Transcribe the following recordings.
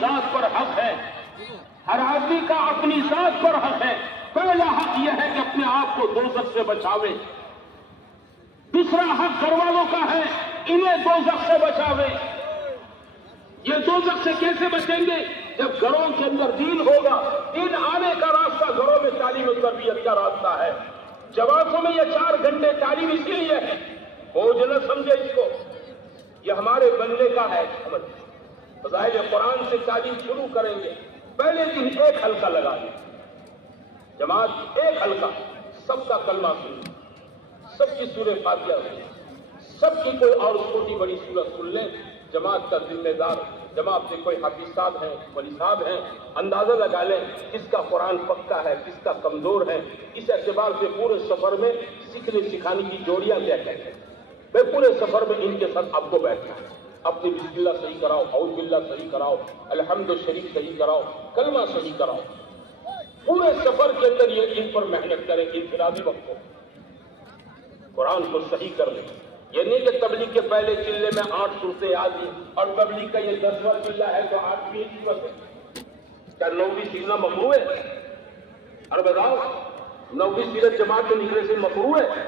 ذات پر حق ہے، ہر آدمی کا اپنی ذات پر حق ہے۔ پہلا حق یہ ہے کہ اپنے آپ کو دوزخ سے بچاوے، دوسرا حق گھر والوں کا ہے، انہیں دوزخ سے بچاوے۔ یہ دوزخ سے کیسے بچیں گے؟ جب گھروں کے اندر دین ہوگا۔ دین آنے کا راستہ گھروں میں تعلیم و تربیت کا راستہ ہے۔ جماعتوں میں یہ 4 گھنٹے تعلیم اس کے لیے ہے، بوجھ نہ سمجھے اس کو، یہ ہمارے بننے کا ہے۔ فضائل قرآن سے تعلیم شروع کریں گے، پہلے دن ایک حلقہ لگا دیں، جماعت ایک حلقہ، سب کا کلمہ سنیں، سب کی سورہ فاتحہ سنیں، سب کی کوئی اور چھوٹی بڑی سورت سن لیں۔ جماعت کا ذمہ دار، جماعت میں کوئی حافظ صاحب ہیں، ولی صاحب ہیں، اندازہ لگا لیں کس کا قرآن پکا ہے، کس کا کمزور ہے۔ اس اعتبار سے پورے سفر میں سیکھنے سکھانے کی جوڑیاں کیا کہتے ہیں، میں پورے سفر میں ان کے ساتھ آپ کو بیٹھنا ہے۔ اپنی بسم اللہ صحیح کراؤ، اعوذ باللہ صحیح کراؤ، الحمد شریف صحیح کراؤ، کلمہ صحیح کراؤ۔ پورے سفر کے اندر یہ ان پر محنت کریں، انفرادی وقت کو قرآن کو صحیح کر لیں۔ یہ نہیں کہ تبلیغ کے پہلے چلے میں 8 صورتیں یاد ہیں اور تبلیغ کا یہ 10واں چلہ ہے تو 8ویں صورت ہے، کیا 9ویں سیکھنا مکروہ ہے؟ اور بتاؤ 9ویں سیرت جماعت میں نکلے سے مکروہ ہے؟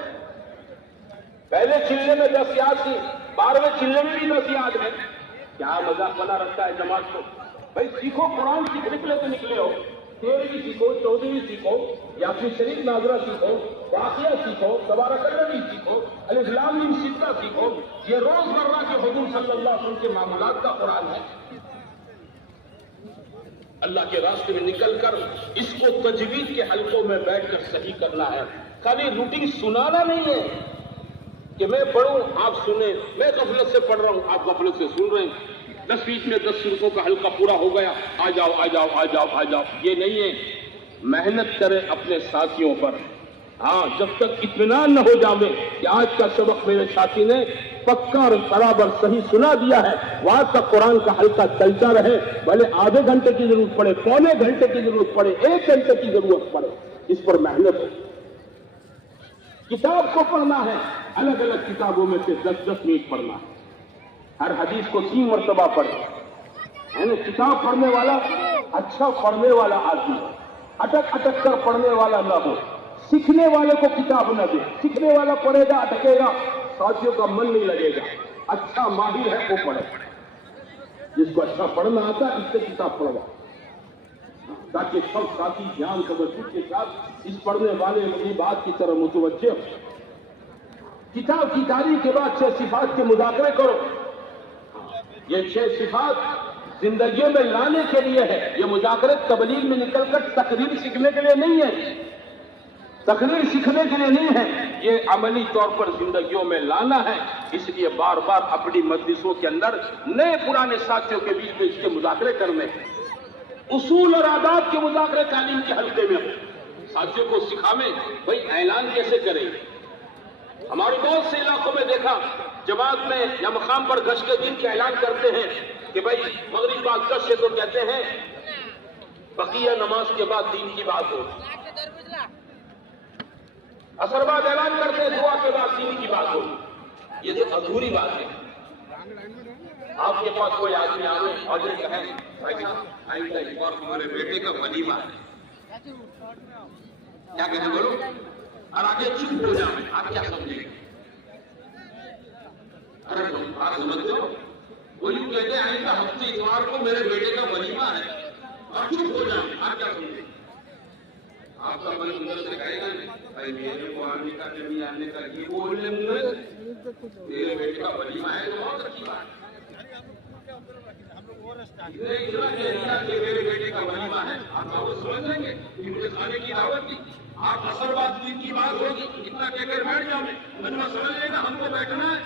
پہلے چلے میں 10 یاد تھی، 12ویں چلے میں بھی 10 یاد ہے، کیا مذاق بنا رکھتا ہے جماعت کو؟ بھائی سیکھو، قرآن سیکھنے کے لیے تو نکلے ہو، 13ویں سیکھو، 14ویں سیکھو، یاسین شریف ناظرہ سیکھو، واقعہ سیکھو، تبارک الذی سیکھو، الف لام میم سجدہ سیکھو۔ یہ روزمرہ کے حضور صلی اللہ علیہ وسلم کے معمولات کا قرآن ہے۔ اللہ کے راستے میں نکل کر اس کو تجوید کے حلقوں میں بیٹھ کر صحیح کرنا ہے، خالی روٹین سنانا نہیں ہے کہ میں پڑھوں آپ سنیں، میں غفلت سے پڑھ رہا ہوں آپ غفلت سے سن رہے ہیں، 10 میں 10 صورتوں کا حلقہ پورا ہو گیا، آ جاؤ آ جاؤ آ جاؤ آ جاؤ، یہ نہیں ہے۔ محنت کریں اپنے ساتھیوں پر، ہاں جب تک اطمینان نہ ہو جاوے کہ آج کا سبق میرے ساتھی نے پکا اور برابر صحیح سنا دیا ہے، وہاں تک قرآن کا حلقہ چلتا رہے، بھلے آدھے گھنٹے کی ضرورت پڑے، پونے گھنٹے کی ضرورت پڑے، 1 گھنٹے کی ضرورت پڑے، اس پر محنت ہو۔ کتاب کو پڑھنا ہے، الگ الگ کتابوں میں سے 10 منٹ پڑھنا ہے، ہر حدیث کو 3 مرتبہ پڑھے، یعنی کتاب پڑھنے والا اچھا پڑھنے والا آدمی، اٹک اٹک کر پڑھنے والا نہ ہو، سیکھنے والے کو کتاب نہ دے، سیکھنے والا پڑھے گا اٹکے گا، ساتھیوں کا من نہیں لگے گا۔ اچھا ماہر ہے وہ پڑھے، جس کو اچھا پڑھنا آتا ہے اس سے کتاب پڑھوا، تاکہ سب ساتھی دھیان توجہ کے ساتھ اس پڑھنے والے کی بات کی طرف متوجہ ہو۔ کتاب کی تاریخ کے بعد 6 صفات کے مذاکرے کرو، یہ 6 صفات زندگیوں میں لانے کے لیے ہے، یہ مذاکرے تبلیغ میں نکل کر تقریر سیکھنے کے لیے نہیں ہے، تقریر سیکھنے کے لیے نہیں ہے، یہ عملی طور پر زندگیوں میں لانا ہے۔ اس لیے بار بار اپنی مجلسوں کے اندر نئے پرانے ساتھیوں کے بیچ میں اس کے مذاکرے کرنے ہیں، اصول اور آداب کے مذاکرے تعلیم کے حلقے میں ساتھیوں کو سکھاویں۔ بھائی اعلان کیسے کریں؟ ہمارے بہت سے علاقوں میں دیکھا جماعت میں یا مقام پر گشت کے دن کے اعلان کرتے ہیں کہ بھائی مغرب بعد گشت ہے تو کہتے ہیں بقیہ نماز کے بعد دین کی بات ہو، عصر بعد اعلان کرتے ہیں دعا کے بعد دین کی بات ہو، یہ تو ادھوری بات ہے۔ آپ کے پاس کوئی آدمی آئے اور یہ کہیں آئندہ اس بار تمہارے بیٹے کا ولیمہ ہے، کیا کہیں بولو، اور آگے چپ ہو جائیں، آپ کیا سمجھیں گے؟ ارے بات سمجھتے ہو، وہ یوں کہتے ہیں آئندہ ہفتے اتوار کو میرے بیٹے کا ولیمہ ہے، اور چپ ہو جائیں، آپ کیا سمجھیں گے؟ آپ کا من اندر سے کہے گا بھائی میرے کو آنے کا کبھی آنے کا یہ بولنے مجھے میرے بیٹے کا ولیمہ ہے تو بہت اچھی بات ہے، میرے بیٹے کا ولیمہ ہے، آپ وہ سمجھ لیں گے کہ مجھے کھانے کی دعوت دی، آپ اثر بعد دین کی بات ہوگی اتنا کہہ کر بیٹھ جاؤ، مجمع سمجھ لے گا ہم کو بیٹھنا ہے،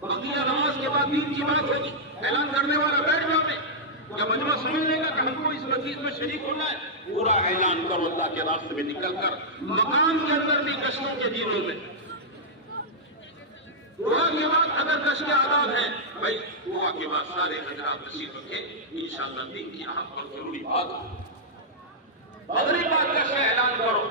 بقیہ نماز کے بعد دین کی بات ہوگی، اعلان کرنے والا بیٹھ جاؤ، کیا مجمع سمجھ لے گا کہ ہم کو اس مجلس میں شریک ہونا ہے؟ پورا اعلان کرو اللہ کے راستے میں نکل کر، مقام کے اندر بھی گشتوں کے دنوں میں دعا کے بعد اگر گشت کے آداب ہیں، بھائی دعا کے بعد سارے حضرات نصیب رکھیں، انشاءاللہ دین کی اہم اور ضروری بات مغرب بعد گشت اعلان کرو،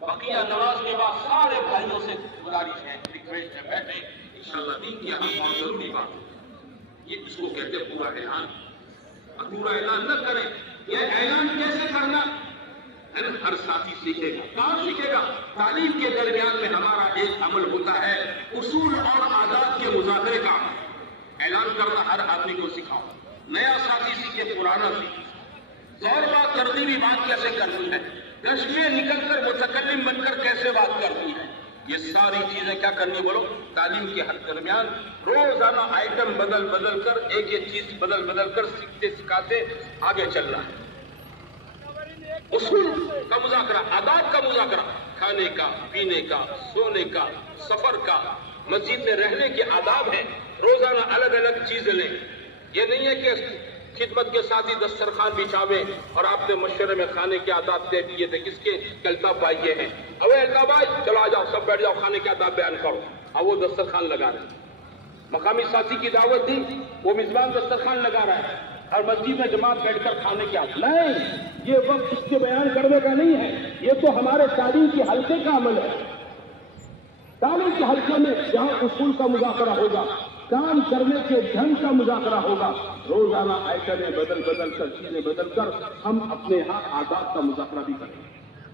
بقیہ نماز کے بعد سارے بھائیوں سے گزارش ہے، ریکویسٹ ہے، بیٹھیں، انشاءاللہ دین کی اہم اور ضروری بات یہ اس کو کہتے ہیں پورا اعلان. پورا اعلان نہ کریں. یہ اعلان کیسے کرنا؟ ہر ساتھی سیکھے گا. کہاں سیکھے گا؟ تعلیم کے درمیان میں ہمارا ایک عمل ہوتا ہے اصول اور عادات کے مذاکرے کا. اعلان کرنا ہر آدمی کو سکھاؤ. نیا ساتھی سیکھے، پرانا سیکھے. اور بات ترتیبی بات کیسے کرنی ہے، گش میں نکل کر متکلم بن کر کیسے بات کرنی ہے، یہ ساری چیزیں کیا کرنی بولو؟ تعلیم کے ہر درمیان روزانہ آئٹم بدل بدل کر ایک ایک چیز بدل بدل کر سیکھتے سکھاتے آگے چل رہا ہے. اصول کا مذاکرہ، آداب کا مذاکرہ، کھانے کا، پینے کا، سونے کا، سفر کا، مسجد میں رہنے کے آداب ہیں. روزانہ الگ الگ چیزیں لیں. یہ نہیں ہے کہ خدمت کے ساتھ ہی دسترخوان بچھاوے اور آپ نے مشورے میں کھانے کے آداب دے دیے تھے. کس کے؟ الطاف بھائی یہ ہیں. اوے الطاف بھائی چلو آ جاؤ، سب بیٹھ جاؤ، کھانے کے آداب بیان کرو. اب وہ دسترخوان لگا رہے ہیں. مقامی ساتھی کی دعوت دی، وہ میزبان دسترخوان لگا رہا ہے اور مسجد میں جماعت بیٹھ کر کھانے کے آداب. نہیں، یہ وقت اس کے بیان کرنے کا نہیں ہے. یہ تو ہمارے تعلیم کے حلقے کا عمل ہے. تعلیم کے حلقے میں جہاں اصول کا مذاکرہ ہوگا، کام کرنے کے ڈھنگ کا مذاکرہ ہوگا، روزانہ آئٹمیں بدل بدل کر، چیزیں بدل کر ہم اپنے یہاں آداب کا مذاکرہ بھی کریں.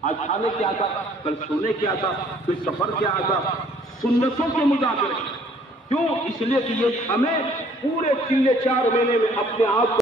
آج کھانے کے آداب، کل سونے کے آداب، پھر سفر کے آداب، سنتوں کے مذاکرے. کیوں؟ اس لیے کہ یہ ہمیں پورے 3-4 مہینے میں اپنے آپ